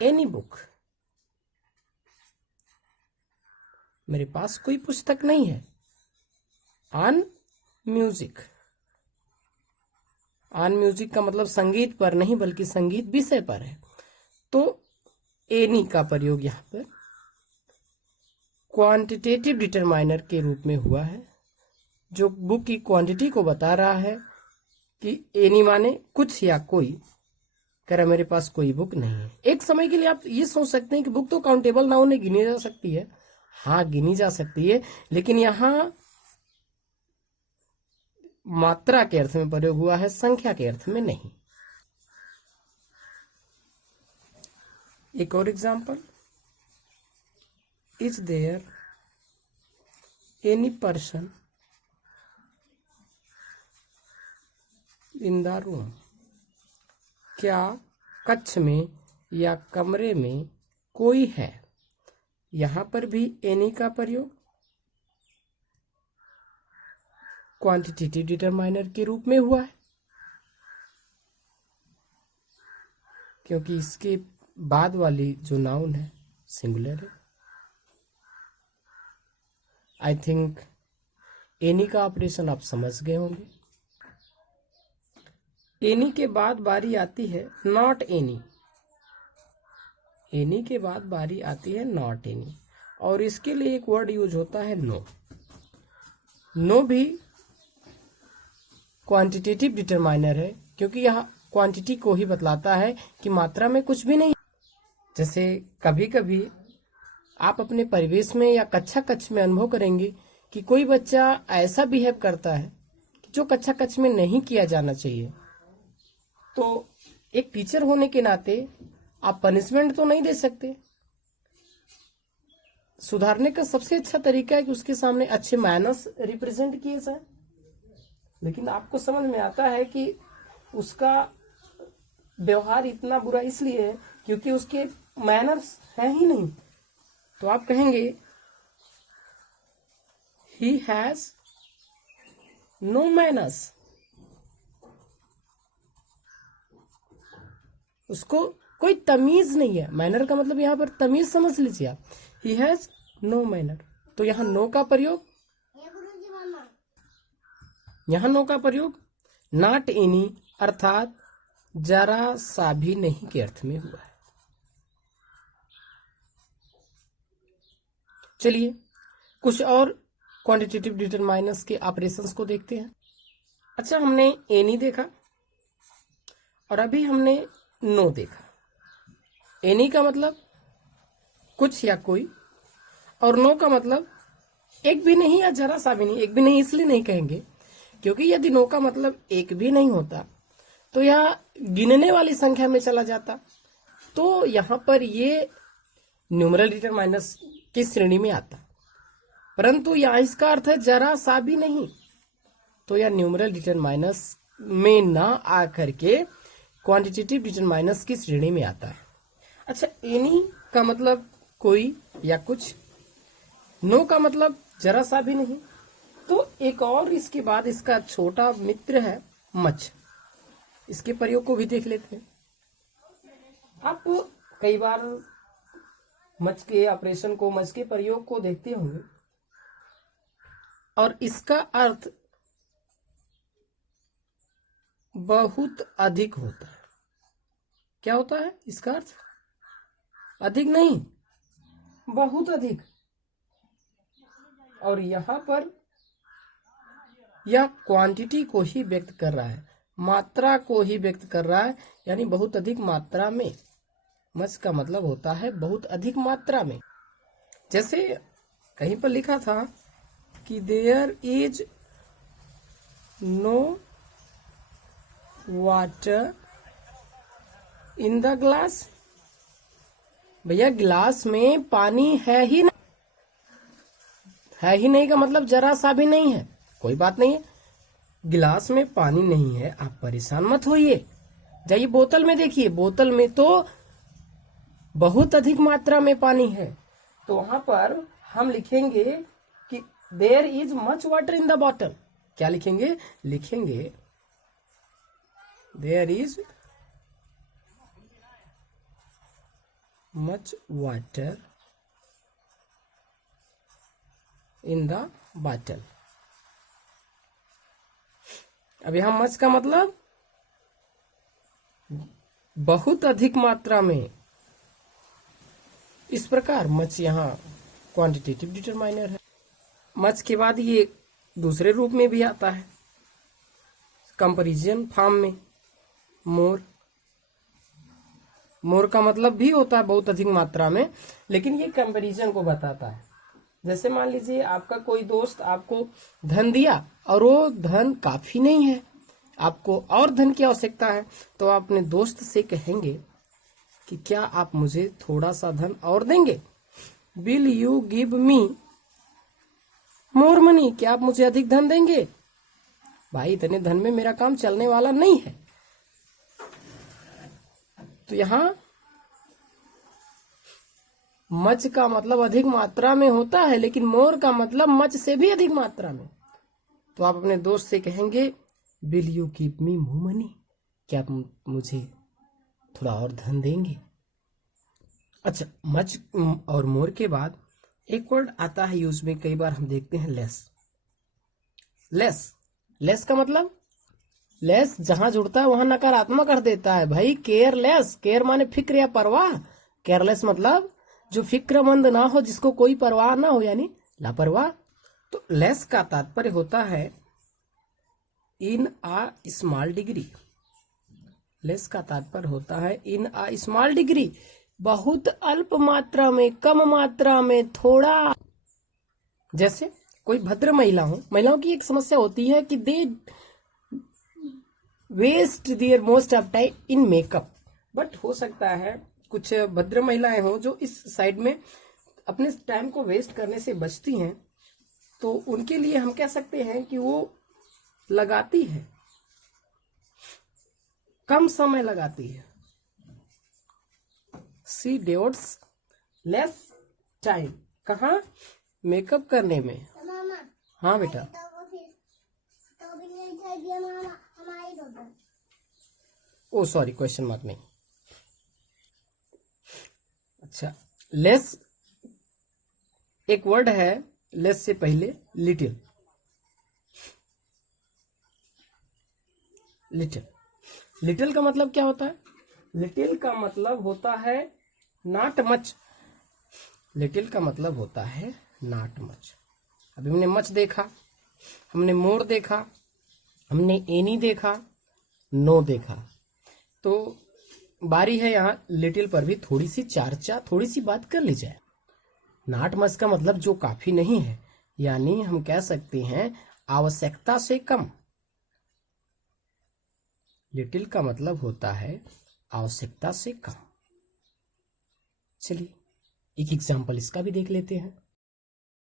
Any book, मेरे पास कोई पुस्तक नहीं है। ऑन म्यूजिक, ऑन म्यूजिक का मतलब संगीत पर नहीं बल्कि संगीत विषय पर है। तो एनी का प्रयोग यहां पर क्वांटिटेटिव डिटरमाइनर के रूप में हुआ है, जो बुक की क्वांटिटी को बता रहा है कि एनी माने कुछ या कोई। कह रहा मेरे पास कोई बुक नहीं है। एक समय के लिए आप ये सोच सकते हैं कि बुक तो काउंटेबल नाउन है, गिनी जा सकती है। हाँ, गिनी जा सकती है, लेकिन यहां मात्रा के अर्थ में प्रयोग हुआ है, संख्या के अर्थ में नहीं। एक और example, is there any person in the room, क्या कक्ष में या कमरे में कोई है। यहां पर भी एनी का प्रयोग क्वांटिटेटिव डिटरमाइनर के रूप में हुआ है, क्योंकि इसके बाद वाली जो नाउन है सिंगुलर है। आई थिंक एनी का ऑपरेशन आप समझ गए होंगे। एनी के बाद बारी आती है नॉट एनी। एनी के बाद बारी आती है नॉट एनी, और इसके लिए एक वर्ड यूज होता है नो। नो भी क्वांटिटेटिव डिटरमाइनर है, क्योंकि यह क्वांटिटी को ही बतलाता है कि मात्रा में कुछ भी नहीं। जैसे कभी कभी आप अपने परिवेश में या कक्षा कक्ष में अनुभव करेंगे कि कोई बच्चा ऐसा बिहेव करता है जो कक्षा कक्ष में नहीं किया जाना चाहिए। तो एक टीचर होने के नाते आप पनिशमेंट तो नहीं दे सकते। सुधारने का सबसे अच्छा तरीका है कि उसके सामने अच्छे मैनर्स रिप्रेजेंट किए जाए। लेकिन आपको समझ में आता है कि उसका व्यवहार इतना बुरा इसलिए है क्योंकि उसके मैनर्स हैं ही नहीं। तो आप कहेंगे ही हैज नो मैनर्स। उसको कोई तमीज नहीं है। मैनर का मतलब यहां पर तमीज समझ लीजिए आप। He has no manner. तो यहां नो का प्रयोग नॉट एनी अर्थात जरा सा भी नहीं के अर्थ में हुआ है। चलिए कुछ और क्वांटिटेटिव डिटरमाइनर्स के ऑपरेशंस को देखते हैं। अच्छा, हमने एनी देखा और अभी हमने नो देखा। एनी का मतलब कुछ या कोई, और नो का मतलब एक भी नहीं या जरा सा भी नहीं। एक भी नहीं इसलिए नहीं कहेंगे क्योंकि यदि नो का मतलब एक भी नहीं होता तो यह गिनने वाली संख्या में चला जाता, तो यहां पर ये न्यूमरल डिटरमाइनर्स की श्रेणी में आता। परंतु यहां इसका अर्थ है जरा सा भी नहीं, तो यह न्यूमरल डिटरमाइनर्स में ना आकर के क्वांटिटेटिव डिटरमाइनर्स की श्रेणी में आता है। अच्छा, एनी का मतलब कोई या कुछ, नो का मतलब जरा सा भी नहीं। तो एक और इसके बाद इसका छोटा मित्र है मच। इसके प्रयोग को भी देख लेते हैं। आप कई बार मच के ऑपरेशन को, मच के प्रयोग को देखते होंगे, और इसका अर्थ बहुत अधिक होता है। क्या होता है इसका अर्थ? अधिक नहीं, बहुत अधिक। और यहां पर यह क्वांटिटी को ही व्यक्त कर रहा है, मात्रा को ही व्यक्त कर रहा है, यानी बहुत अधिक मात्रा में। मच का मतलब होता है बहुत अधिक मात्रा में। जैसे कहीं पर लिखा था कि there is no water in the glass. भैया गिलास में पानी है ही नहीं। है ही नहीं का मतलब जरा सा भी नहीं है। कोई बात नहीं है, गिलास में पानी नहीं है, आप परेशान मत होइए। जाइए बोतल में देखिए, बोतल में तो बहुत अधिक मात्रा में पानी है। तो वहां पर हम लिखेंगे कि there is much water in the bottle. क्या लिखेंगे? लिखेंगे there is much water in the bottle. अब यहां मच का मतलब बहुत अधिक मात्रा में, इस प्रकार मच यहां क्वांटिटेटिव डिटरमाइनर है। मच के बाद ये दूसरे रूप में भी आता है, कंपैरिजन फॉर्म में, मोर। मोर का मतलब भी होता है बहुत अधिक मात्रा में, लेकिन ये कंपैरिजन को बताता है। जैसे मान लीजिए आपका कोई दोस्त आपको धन दिया और वो धन काफी नहीं है, आपको और धन की आवश्यकता है, तो आप अपने दोस्त से कहेंगे कि क्या आप मुझे थोड़ा सा धन और देंगे? Will you give me more money? क्या आप मुझे अधिक धन देंगे? भाई इतने धन में मेरा काम चलने वाला नहीं है। तो यहां मच का मतलब अधिक मात्रा में होता है, लेकिन मोर का मतलब मच से भी अधिक मात्रा में। तो आप अपने दोस्त से कहेंगे will you give me more money? क्या आप मुझे थोड़ा और धन देंगे? अच्छा, मच और मोर के बाद एक वर्ड आता है यूज में, कई बार हम देखते हैं, लेस। लेस, लेस का मतलब, लेस जहां जुड़ता है वहां नकारात्मक कर देता है भाई। केयरलेस, केयर माने फिक्र या परवाह, केयरलेस मतलब जो फिक्रमंद ना हो, जिसको कोई परवाह ना हो, यानी लापरवाह। तो लेस का तात्पर्य होता है इन आ स्मॉल डिग्री। लेस का तात्पर्य होता है इन आ स्मॉल डिग्री, बहुत अल्प मात्रा में, कम मात्रा में, थोड़ा। जैसे कोई भद्र महिला हो, महिलाओं की एक समस्या होती है कि they waste their most of time in makeup. But हो सकता है कुछ भद्र महिलाएं हो जो इस साइड में अपने टाइम को वेस्ट करने से बचती हैं, तो उनके लिए हम कह सकते हैं कि वो लगाती है, कम समय लगाती है। सी डिवोट्स लेस टाइम, कहाँ? मेकअप करने में। हाँ बेटा। ओ सॉरी, क्वेश्चन मार्क नहीं। अच्छा, लेस एक वर्ड है, लेस से पहले लिटिल। लिटिल, लिटिल का मतलब क्या होता है? लिटिल का मतलब होता है नॉट मच। लिटिल का मतलब होता है नॉट मच। अभी हमने मच देखा, हमने मोर देखा, हमने एनी देखा, नो देखा, तो बारी है यहाँ लिटिल पर भी थोड़ी सी चर्चा, थोड़ी सी बात कर ली जाए। नॉट मच का मतलब जो काफी नहीं है, यानी हम कह सकते हैं आवश्यकता से कम। लिटिल का मतलब होता है आवश्यकता से कम। चलिए एक एग्जाम्पल इसका भी देख लेते हैं।